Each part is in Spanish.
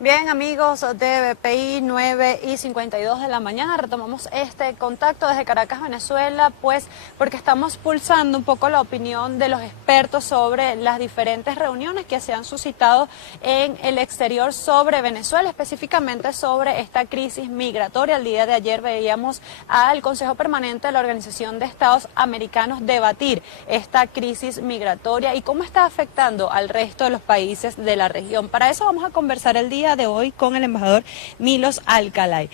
Bien, amigos de BPI 9:52 de la mañana, retomamos este contacto desde Caracas, Venezuela, pues porque estamos pulsando un poco la opinión de los expertos sobre las diferentes reuniones que se han suscitado en el exterior sobre Venezuela, específicamente sobre esta crisis migratoria. El día de ayer veíamos al Consejo Permanente de la Organización de Estados Americanos debatir esta crisis migratoria y cómo está afectando al resto de los países de la región. Para eso vamos a conversar el día de hoy con el embajador Milos Alcalay.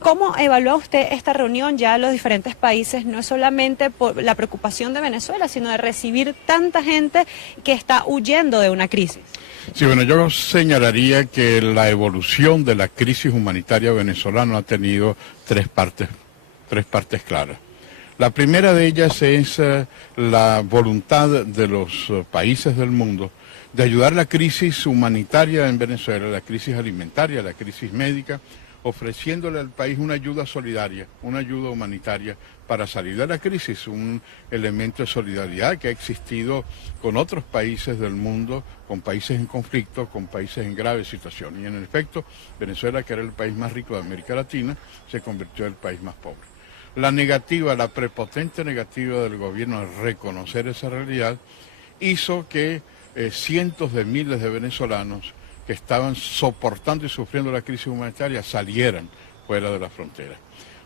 ¿Cómo evalúa usted esta reunión? Ya los diferentes países, no es solamente por la preocupación de Venezuela, sino de recibir tanta gente que está huyendo de una crisis. Sí, bueno, yo señalaría que la evolución de la crisis humanitaria venezolana ha tenido tres partes claras. La primera de ellas es la voluntad de los países del mundo de ayudar a la crisis humanitaria en Venezuela, la crisis alimentaria, la crisis médica, ofreciéndole al país una ayuda solidaria, una ayuda humanitaria para salir de la crisis, un elemento de solidaridad que ha existido con otros países del mundo, con países en conflicto, con países en grave situación. Y en efecto, Venezuela, que era el país más rico de América Latina, se convirtió en el país más pobre. La negativa, la prepotente negativa del gobierno a reconocer esa realidad hizo que cientos de miles de venezolanos que estaban soportando y sufriendo la crisis humanitaria salieran fuera de la frontera.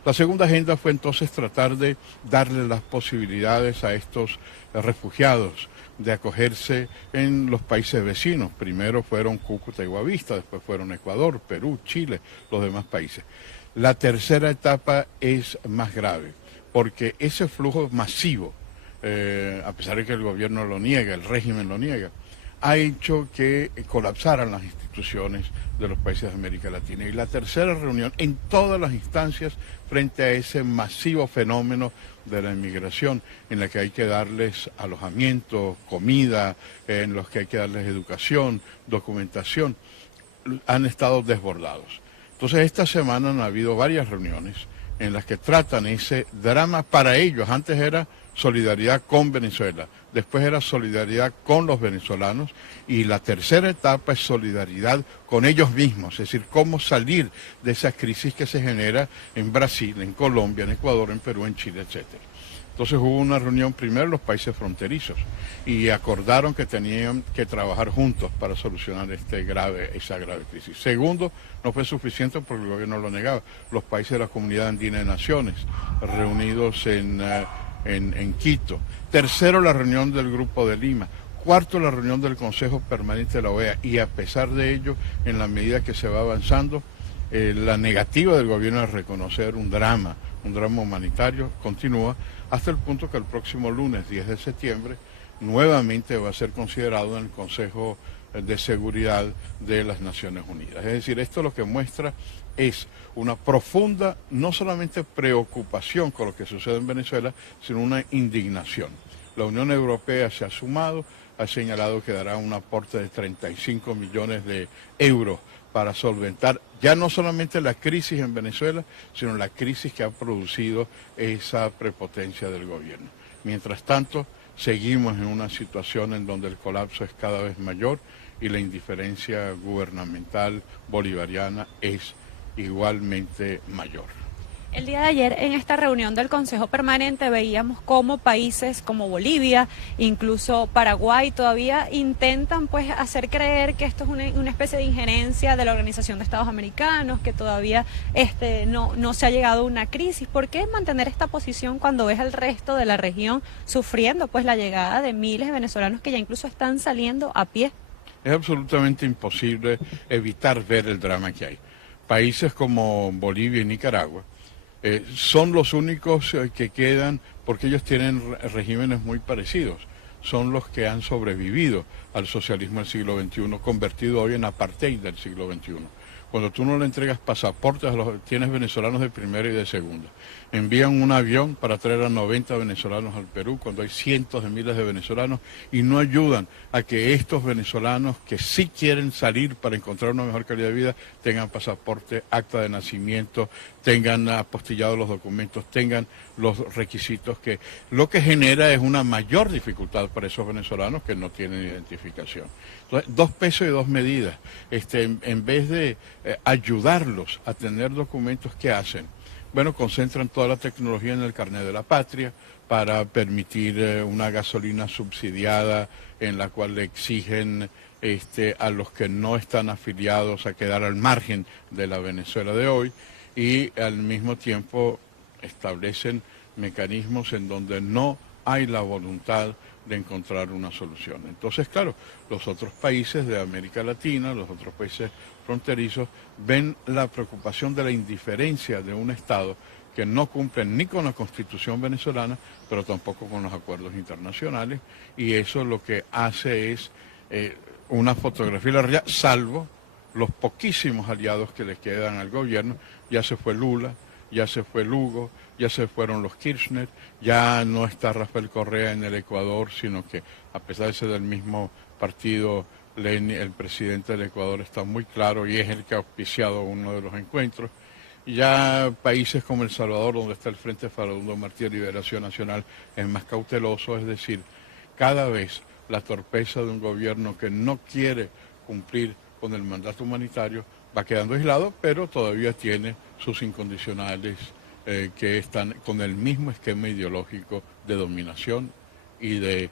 La segunda agenda fue entonces tratar de darle las posibilidades a estos refugiados de acogerse en los países vecinos. Primero fueron Cúcuta y Boavista, después fueron Ecuador, Perú, Chile, los demás países. La tercera etapa es más grave, porque ese flujo masivo, a pesar de que el gobierno lo niega, el régimen lo niega, ha hecho que colapsaran las instituciones de los países de América Latina. Y la tercera reunión en todas las instancias frente a ese masivo fenómeno de la inmigración, en la que hay que darles alojamiento, comida, en los que hay que darles educación, documentación, han estado desbordados. Entonces esta semana han habido varias reuniones en las que tratan ese drama para ellos. Antes era solidaridad con Venezuela, después era solidaridad con los venezolanos y la tercera etapa es solidaridad con ellos mismos, es decir, cómo salir de esa crisis que se genera en Brasil, en Colombia, en Ecuador, en Perú, en Chile, etcétera. Entonces hubo una reunión primero en los países fronterizos y acordaron que tenían que trabajar juntos para solucionar esa grave crisis. Segundo, no fue suficiente porque el gobierno lo negaba. Los países de la Comunidad Andina de Naciones reunidos en Quito. Tercero, la reunión del Grupo de Lima. Cuarto, la reunión del Consejo Permanente de la OEA. Y a pesar de ello, en la medida que se va avanzando, la negativa del gobierno de reconocer un drama humanitario continúa hasta el punto que el próximo lunes 10 de septiembre nuevamente va a ser considerado en el Consejo de Seguridad de las Naciones Unidas. Es decir, esto lo que muestra es una profunda, no solamente preocupación con lo que sucede en Venezuela, sino una indignación. La Unión Europea se ha sumado, ha señalado que dará un aporte de 35 millones de euros para solventar ya no solamente la crisis en Venezuela, sino la crisis que ha producido esa prepotencia del gobierno. Mientras tanto, seguimos en una situación en donde el colapso es cada vez mayor y la indiferencia gubernamental bolivariana es igualmente mayor. El día de ayer en esta reunión del Consejo Permanente veíamos cómo países como Bolivia, incluso Paraguay, todavía intentan pues hacer creer que esto es una especie de injerencia de la Organización de Estados Americanos, que todavía no se ha llegado a una crisis. ¿Por qué mantener esta posición cuando ves al resto de la región sufriendo pues la llegada de miles de venezolanos que ya incluso están saliendo a pie? Es absolutamente imposible evitar ver el drama que hay. Países como Bolivia y Nicaragua son los únicos que quedan porque ellos tienen regímenes muy parecidos. Son los que han sobrevivido al socialismo del siglo XXI, convertido hoy en apartheid del siglo XXI. Cuando tú no le entregas pasaportes tienes venezolanos de primera y de segunda. Envían un avión para traer a 90 venezolanos al Perú cuando hay cientos de miles de venezolanos y no ayudan a que estos venezolanos que sí quieren salir para encontrar una mejor calidad de vida tengan pasaporte, acta de nacimiento, tengan apostillados los documentos, tengan los requisitos, que lo que genera es una mayor dificultad para esos venezolanos que no tienen identificación. Entonces, 2 pesos y 2 medidas. En vez de ayudarlos a tener documentos, ¿qué hacen? Bueno, concentran toda la tecnología en el carnet de la patria para permitir una gasolina subsidiada en la cual le exigen a los que no están afiliados a quedar al margen de la Venezuela de hoy, y al mismo tiempo establecen mecanismos en donde no hay la voluntad de encontrar una solución. Entonces, claro, los otros países de América Latina, los otros países fronterizos, ven la preocupación de la indiferencia de un Estado que no cumple ni con la Constitución venezolana, pero tampoco con los acuerdos internacionales, y eso lo que hace es una fotografía de la realidad, salvo los poquísimos aliados que le quedan al gobierno. Ya se fue Lula, ya se fue Lugo, ya se fueron los Kirchner, ya no está Rafael Correa en el Ecuador, sino que a pesar de ser del mismo partido, el presidente del Ecuador está muy claro y es el que ha auspiciado uno de los encuentros. Y ya países como El Salvador, donde está el Frente Facundo Martí de Liberación Nacional, es más cauteloso, es decir, cada vez la torpeza de un gobierno que no quiere cumplir con el mandato humanitario va quedando aislado, pero todavía tiene sus incondicionales que están con el mismo esquema ideológico de dominación y de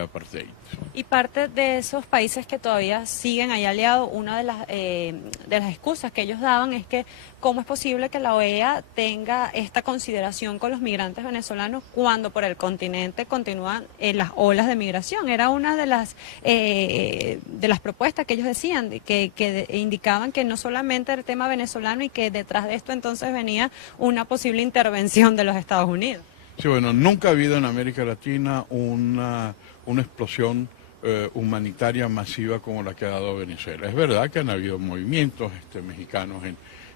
apartheid. Y parte de esos países que todavía siguen ahí aliados, una de las excusas que ellos daban es que cómo es posible que la OEA tenga esta consideración con los migrantes venezolanos cuando por el continente continúan las olas de migración. Era una de las propuestas que ellos decían, que indicaban que no solamente era el tema venezolano y que detrás de esto entonces venía una posible intervención de los Estados Unidos. Sí, bueno, nunca ha habido en América Latina una explosión humanitaria masiva como la que ha dado Venezuela. Es verdad que han habido movimientos mexicanos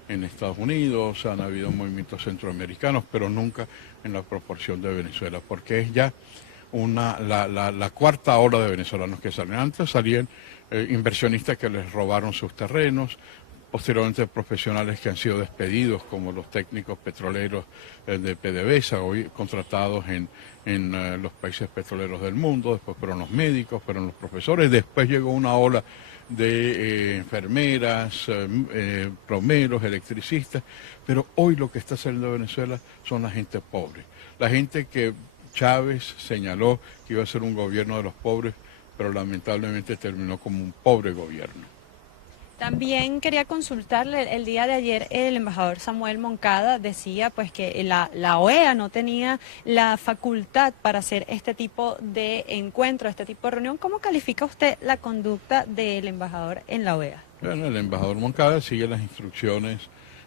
en Estados Unidos, han habido movimientos centroamericanos, pero nunca en la proporción de Venezuela, porque es ya la cuarta ola de venezolanos que salen. Antes salían inversionistas que les robaron sus terrenos, posteriormente profesionales que han sido despedidos, como los técnicos petroleros de PDVSA, hoy contratados en los países petroleros del mundo, después fueron los médicos, fueron los profesores, después llegó una ola de enfermeras, plomeros, electricistas, pero hoy lo que está saliendo de Venezuela son la gente pobre, la gente que Chávez señaló que iba a ser un gobierno de los pobres, pero lamentablemente terminó como un pobre gobierno. También quería consultarle, el día de ayer el embajador Samuel Moncada decía pues que la OEA no tenía la facultad para hacer este tipo de encuentro, este tipo de reunión. ¿Cómo califica usted la conducta del embajador en la OEA? Bueno, el embajador Moncada sigue las instrucciones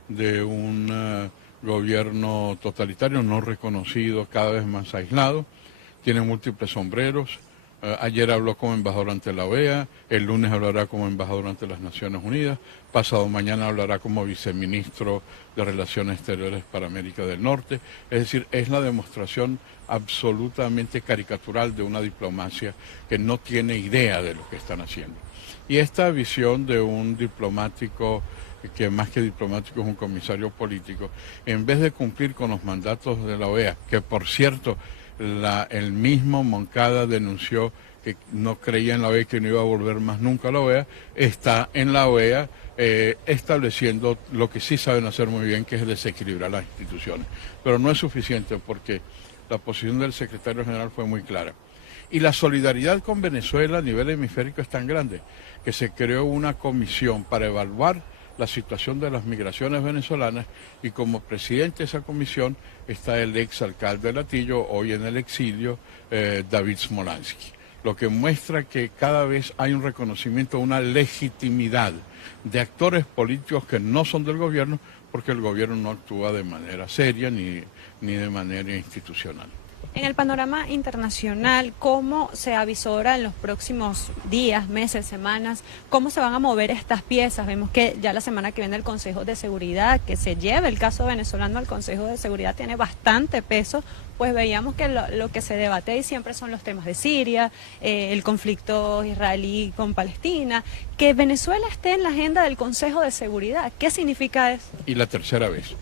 de un gobierno totalitario no reconocido, cada vez más aislado, tiene múltiples sombreros. Ayer habló como embajador ante la OEA, el lunes hablará como embajador ante las Naciones Unidas, pasado mañana hablará como viceministro de Relaciones Exteriores para América del Norte. Es decir, es la demostración absolutamente caricatural de una diplomacia que no tiene idea de lo que están haciendo. Y esta visión de un diplomático, que más que diplomático es un comisario político, en vez de cumplir con los mandatos de la OEA, que por cierto, el mismo Moncada denunció que no creía en la OEA y que no iba a volver más nunca a la OEA, está en la OEA estableciendo lo que sí saben hacer muy bien, que es desequilibrar las instituciones. Pero no es suficiente porque la posición del secretario general fue muy clara. Y la solidaridad con Venezuela a nivel hemisférico es tan grande que se creó una comisión para evaluar la situación de las migraciones venezolanas, y como presidente de esa comisión está el exalcalde de Latillo, hoy en el exilio, David Smolansky, lo que muestra que cada vez hay un reconocimiento, una legitimidad de actores políticos que no son del gobierno, porque el gobierno no actúa de manera seria ni de manera institucional. En el panorama internacional, ¿cómo se avisora en los próximos días, meses, semanas? ¿Cómo se van a mover estas piezas? Vemos que ya la semana que viene el Consejo de Seguridad, que se lleve el caso venezolano al Consejo de Seguridad, tiene bastante peso, pues veíamos que lo que se debate ahí siempre son los temas de Siria, el conflicto israelí con Palestina. Que Venezuela esté en la agenda del Consejo de Seguridad, ¿qué significa eso? Y la tercera vez.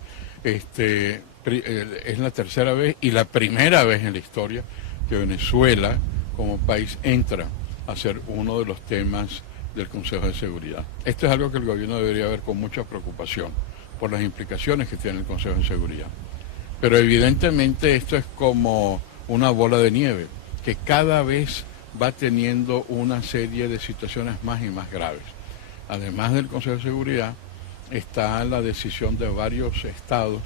Es la tercera vez y la primera vez en la historia que Venezuela como país entra a ser uno de los temas del Consejo de Seguridad. Esto es algo que el gobierno debería ver con mucha preocupación por las implicaciones que tiene el Consejo de Seguridad. Pero evidentemente esto es como una bola de nieve, que cada vez va teniendo una serie de situaciones más y más graves. Además del Consejo de Seguridad, está la decisión de varios estados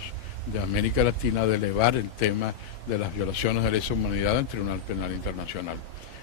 de América Latina de elevar el tema de las violaciones de lesa humanidad al Tribunal Penal Internacional.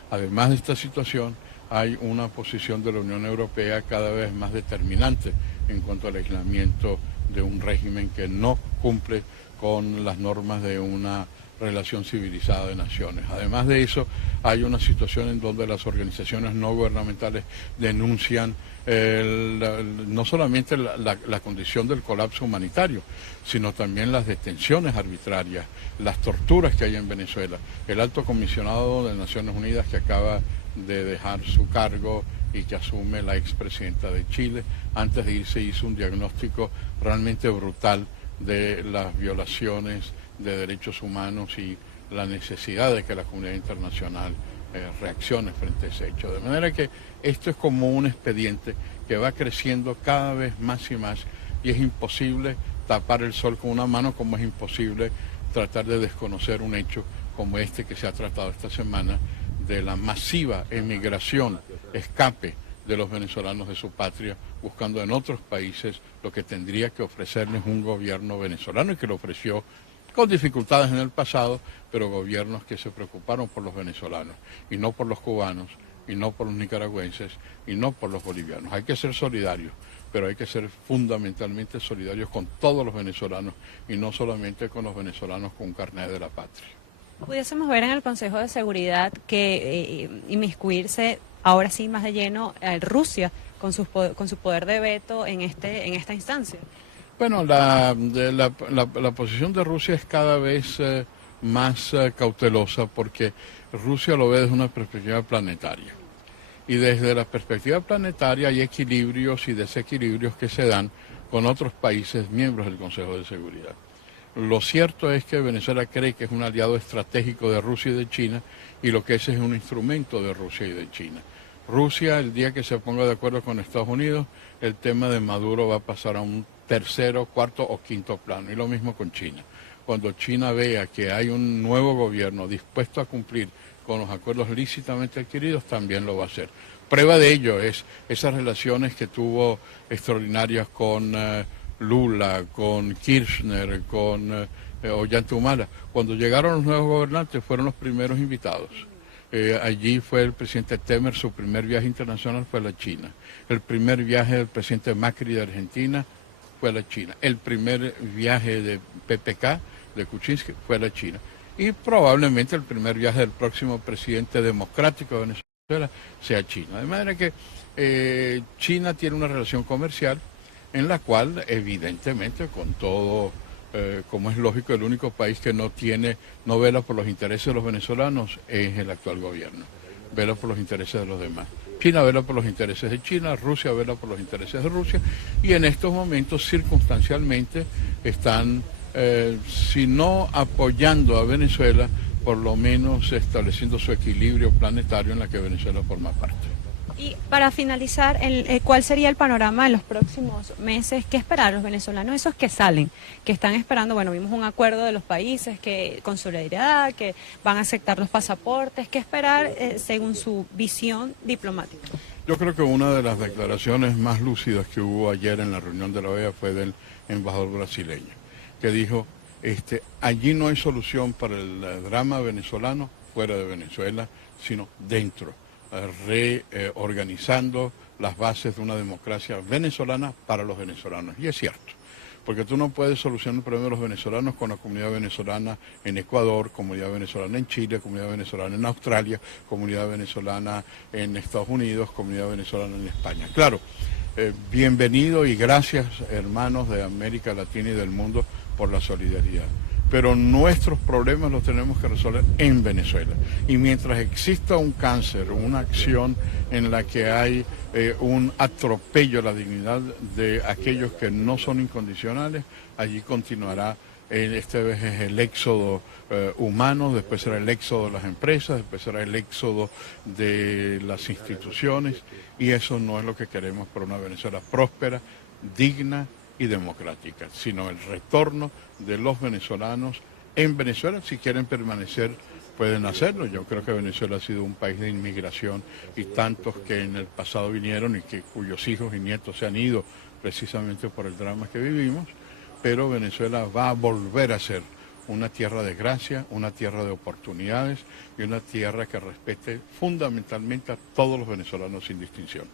Además de esta situación, hay una posición de la Unión Europea cada vez más determinante en cuanto al aislamiento de un régimen que no cumple con las normas de una relación civilizada de naciones. Además de eso, hay una situación en donde las organizaciones no gubernamentales denuncian no solamente la condición del colapso humanitario, sino también las detenciones arbitrarias, las torturas que hay en Venezuela. El alto comisionado de Naciones Unidas que acaba de dejar su cargo y que asume la expresidenta de Chile, antes de irse hizo un diagnóstico realmente brutal de las violaciones de derechos humanos y la necesidad de que la comunidad internacional reaccione frente a ese hecho. De manera que esto es como un expediente que va creciendo cada vez más y más y es imposible tapar el sol con una mano, como es imposible tratar de desconocer un hecho como este que se ha tratado esta semana de la masiva emigración, escape de los venezolanos de su patria, buscando en otros países lo que tendría que ofrecerles un gobierno venezolano y que lo ofreció con dificultades en el pasado, pero gobiernos que se preocuparon por los venezolanos y no por los cubanos, y no por los nicaragüenses, y no por los bolivianos. Hay que ser solidarios, pero hay que ser fundamentalmente solidarios con todos los venezolanos y no solamente con los venezolanos con carnet de la patria. Pudiésemos ver en el Consejo de Seguridad que inmiscuirse ahora sí más de lleno Rusia con su poder de veto en esta instancia. Bueno, la posición de Rusia es cada vez más cautelosa porque Rusia lo ve desde una perspectiva planetaria. Y desde la perspectiva planetaria hay equilibrios y desequilibrios que se dan con otros países miembros del Consejo de Seguridad. Lo cierto es que Venezuela cree que es un aliado estratégico de Rusia y de China y lo que es un instrumento de Rusia y de China. Rusia, el día que se ponga de acuerdo con Estados Unidos, el tema de Maduro va a pasar a un tercero, cuarto o quinto plano. Y lo mismo con China. Cuando China vea que hay un nuevo gobierno dispuesto a cumplir con los acuerdos lícitamente adquiridos, también lo va a hacer. Prueba de ello es esas relaciones que tuvo extraordinarias con Lula, con Kirchner, con Ollanta. Cuando llegaron los nuevos gobernantes fueron los primeros invitados. Allí fue el presidente Temer, su primer viaje internacional fue a la China. El primer viaje del presidente Macri de Argentina fue a la China. El primer viaje de PPK, de Kuczynski, fue a la China. Y probablemente el primer viaje del próximo presidente democrático de Venezuela sea a China. De manera que China tiene una relación comercial en la cual, evidentemente, con todo, como es lógico, el único país que no vela por los intereses de los venezolanos es el actual gobierno. Vela por los intereses de los demás. China vela por los intereses de China, Rusia vela por los intereses de Rusia, y en estos momentos, circunstancialmente, están, si no apoyando a Venezuela, por lo menos estableciendo su equilibrio planetario en la que Venezuela forma parte. Y para finalizar, ¿cuál sería el panorama en los próximos meses? ¿Qué esperar los venezolanos, esos que salen, que están esperando? Bueno, vimos un acuerdo de los países que con solidaridad, que van a aceptar los pasaportes. ¿Qué esperar según su visión diplomática? Yo creo que una de las declaraciones más lúcidas que hubo ayer en la reunión de la OEA fue del embajador brasileño, que dijo, allí no hay solución para el drama venezolano fuera de Venezuela, sino dentro, reorganizando las bases de una democracia venezolana para los venezolanos. Y es cierto, porque tú no puedes solucionar el problema de los venezolanos con la comunidad venezolana en Ecuador, comunidad venezolana en Chile, comunidad venezolana en Australia, comunidad venezolana en Estados Unidos, comunidad venezolana en España. Claro, bienvenido y gracias, hermanos de América Latina y del mundo, por la solidaridad. Pero nuestros problemas los tenemos que resolver en Venezuela. Y mientras exista un cáncer, una acción en la que hay un atropello a la dignidad de aquellos que no son incondicionales, allí continuará. Esta vez es el éxodo humano, después será el éxodo de las empresas, después será el éxodo de las instituciones, y eso no es lo que queremos para una Venezuela próspera, digna y democrática, sino el retorno de los venezolanos en Venezuela. Si quieren permanecer, pueden hacerlo. Yo creo que Venezuela ha sido un país de inmigración, y tantos que en el pasado vinieron y cuyos hijos y nietos se han ido precisamente por el drama que vivimos, pero Venezuela va a volver a ser una tierra de gracia, una tierra de oportunidades y una tierra que respete fundamentalmente a todos los venezolanos sin distinción.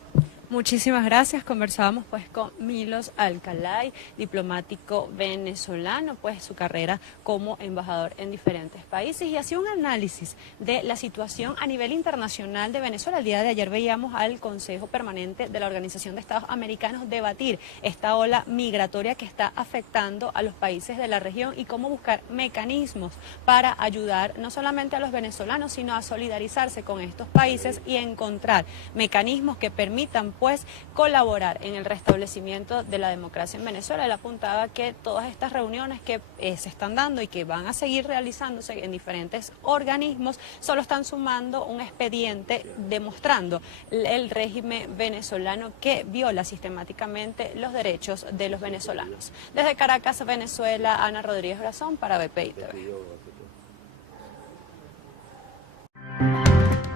Muchísimas gracias. Conversábamos pues con Milos Alcalay, diplomático venezolano, pues su carrera como embajador en diferentes países, y hacía un análisis de la situación a nivel internacional de Venezuela. El día de ayer veíamos al Consejo Permanente de la Organización de Estados Americanos debatir esta ola migratoria que está afectando a los países de la región y cómo buscar mecanismos para ayudar no solamente a los venezolanos, sino a solidarizarse con estos países y encontrar mecanismos que permitan pues colaborar en el restablecimiento de la democracia en Venezuela. Él apuntaba que todas estas reuniones que se están dando y que van a seguir realizándose en diferentes organismos solo están sumando un expediente demostrando el régimen venezolano que viola sistemáticamente los derechos de los venezolanos. Desde Caracas, Venezuela, Ana Rodríguez Brazón para BPI TV.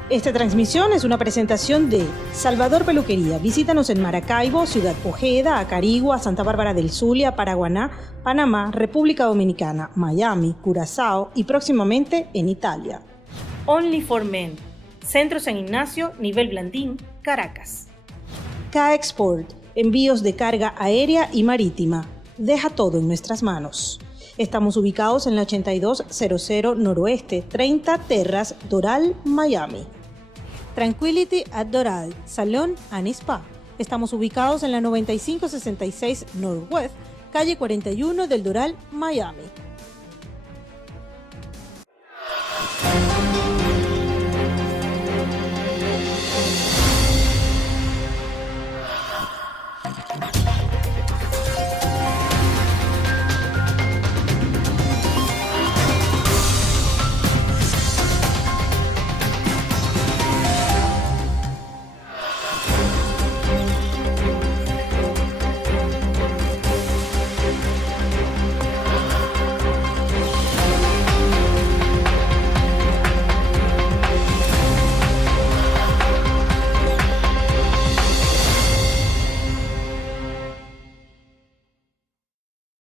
Esta transmisión es una presentación de Salvador Peluquería. Visítanos en Maracaibo, Ciudad Ojeda, Acarigua, Santa Bárbara del Zulia, Paraguaná, Panamá, República Dominicana, Miami, Curazao y próximamente en Italia. Only for Men. Centro San Ignacio, Nivel Blandín, Caracas. K-Export. Envíos de carga aérea y marítima. Deja todo en nuestras manos. Estamos ubicados en la 8200 Noroeste, 30 Terras, Doral, Miami. Tranquility at Doral, Salón and Spa. Estamos ubicados en la 9566 Northwest, calle 41 del Doral, Miami.